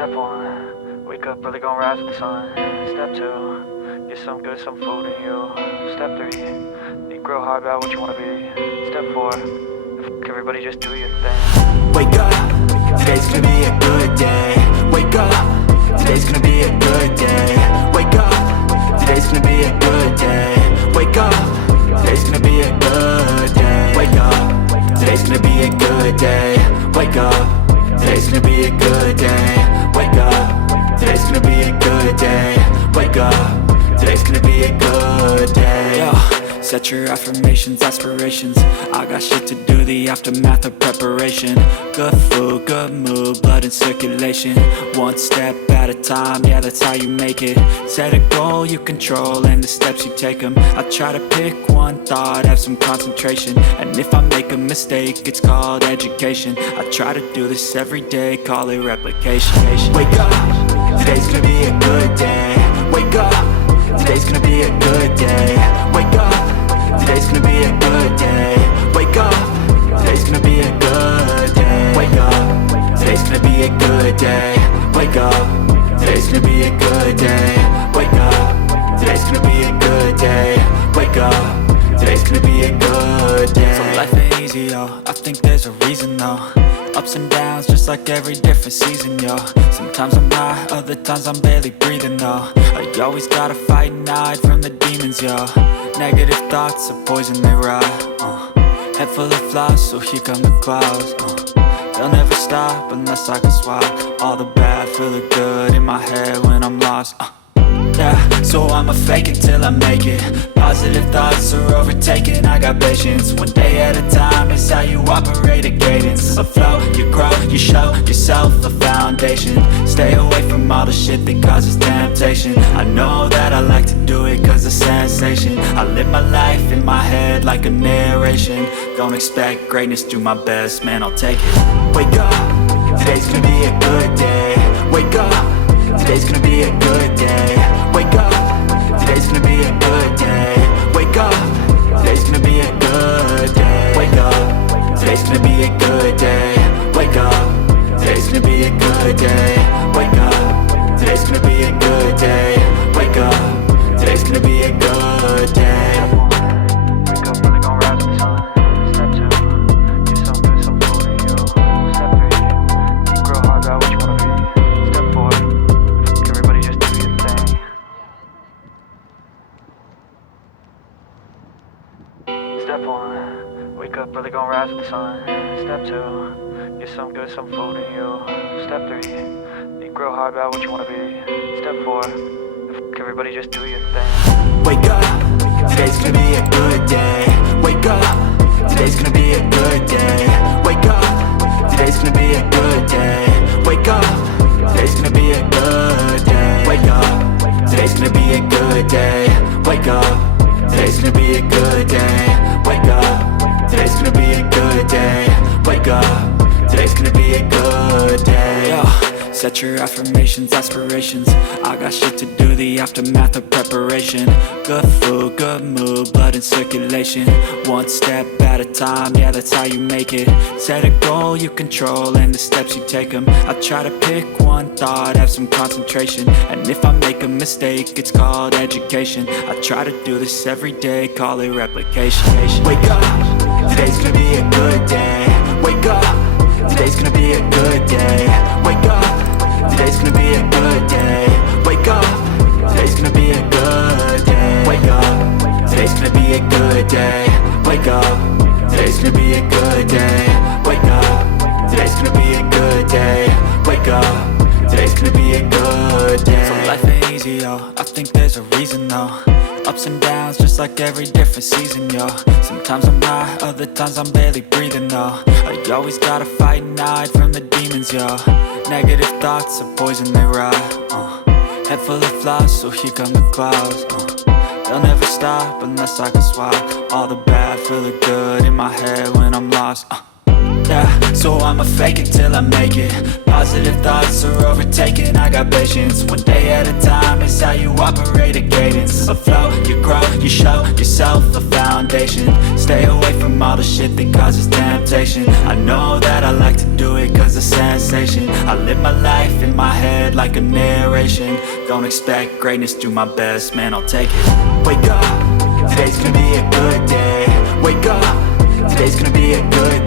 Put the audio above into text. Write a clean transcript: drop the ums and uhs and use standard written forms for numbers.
Step 1, wake up early, gonna rise with the sun. Step 2, get some good, some food in you. Step 3, think real hard about what you wanna be. Step 4, everybody just do your thing. Wake up, today's gonna be a good day. Wake up, today's gonna be a good day. Wake up, today's gonna be a good day. Wake up, today's gonna be a good day. Wake up, today's gonna be a good day. Wake up, today's gonna be a good day. Wake up, today's gonna be a good day. Wake up, today's gonna be a good day. Yo, set your affirmations, aspirations. I got shit to do, the aftermath of preparation. Good food, good mood, blood in circulation. One step at a time, yeah, that's how you make it. Set a goal you control and the steps you take them. I try to pick one thought, have some concentration. And if I make a mistake, it's called education. I try to do this every day, call it replication. Wake up, today's gonna be a good day. Wake up, today's gonna be a good day. Wake up, today's gonna be a good day. Wake up, today's gonna be a good day. Wake up, today's gonna be a good day. Wake up, today's gonna be a good day. Wake up, today's gonna be a good day. Wake up, today's gonna be a good day. So life ain't easy, yo, I think there's a reason though. Ups and downs, just like every different season, yo. Sometimes I'm high, other times I'm barely breathing, though. I always gotta fight and hide from the demons, yo. Negative thoughts are poison, they ride, Head full of flies, so here come the clouds, They'll never stop unless I can swap all the bad, feel the good in my head when I'm lost, Yeah, so I'ma fake it till I make it. Positive thoughts are overtaken, I got patience. One day at a time is how you operate a cadence. A flow, you grow, you show yourself a foundation. Stay away from all the shit that causes temptation. I know that I like to do it cause it's sensation. I live my life in my head like a narration. Don't expect greatness, do my best, man, I'll take it. Wake up, today's gonna be a good day. Wake up, today's gonna be a good day. Wake up, today's gonna be a good day. Wake up, today's gonna be a good day. Wake up, today's gonna be a good day. Wake up, today's gonna be a good day. Wake up, today's gonna be a good day. Wake up, today's gonna be a good day. Wake up early, gonna rise with the sun. Step 2, get some good, some food in you. Step 3, think real hard about what you wanna be. Step 4, everybody just do your thing. Step 1, wake up early, gonna rise with the sun. Step 2, get some good, some food in you. Step 3, think real hard about what you wanna be. Step 4, everybody just do your thing. Wake up, today's gonna be a good day. Wake up, today's gonna be a good day. Wake up, today's gonna be a good day. Wake up, today's gonna be a good day. Wake up, today's gonna be a good day. Wake up, today's gonna be a good day. Wake up, today's gonna be a good day. Wake up, today's gonna be a good day. Yo, set your affirmations, aspirations. I got shit to do, the aftermath of preparation. Good food, good mood, blood in circulation. One step at a time, yeah, that's how you make it. Set a goal you control and the steps you take them. I try to pick one thought, have some concentration. And if I make a mistake, it's called education. I try to do this every day, call it replication. Wake up, today's gonna be a good day. Wake up, today's gonna be a good day. Wake up, today's gonna be a good day. Wake up, today's gonna be a good day. Wake up, today's gonna be a good day. Wake up, today's gonna be a good day. Wake up, today's gonna be a good day. Wake up, today's gonna be a good day. So life ain't easy, yo, I think there's a reason though. Ups and downs, just like every different season, yo. Sometimes I'm high, other times I'm barely breathing, though. I always gotta fight and hide from the demons, yo. Negative thoughts are poison, they ride, Head full of flies, so here come the clouds, They'll never stop unless I can swap all the bad, feel the good in my head when I'm lost, Yeah, so I'ma fake it till I make it. Positive thoughts are overtaken. taking, I got patience. One day at a time is how you operate a cadence. A flow, you grow, you show yourself a foundation. Stay away from all the shit that causes temptation. I know that I like to do it cause of sensation. I live my life in my head like a narration. Don't expect greatness, do my best, man, I'll take it. Wake up, today's gonna be a good day. Wake up, today's gonna be a good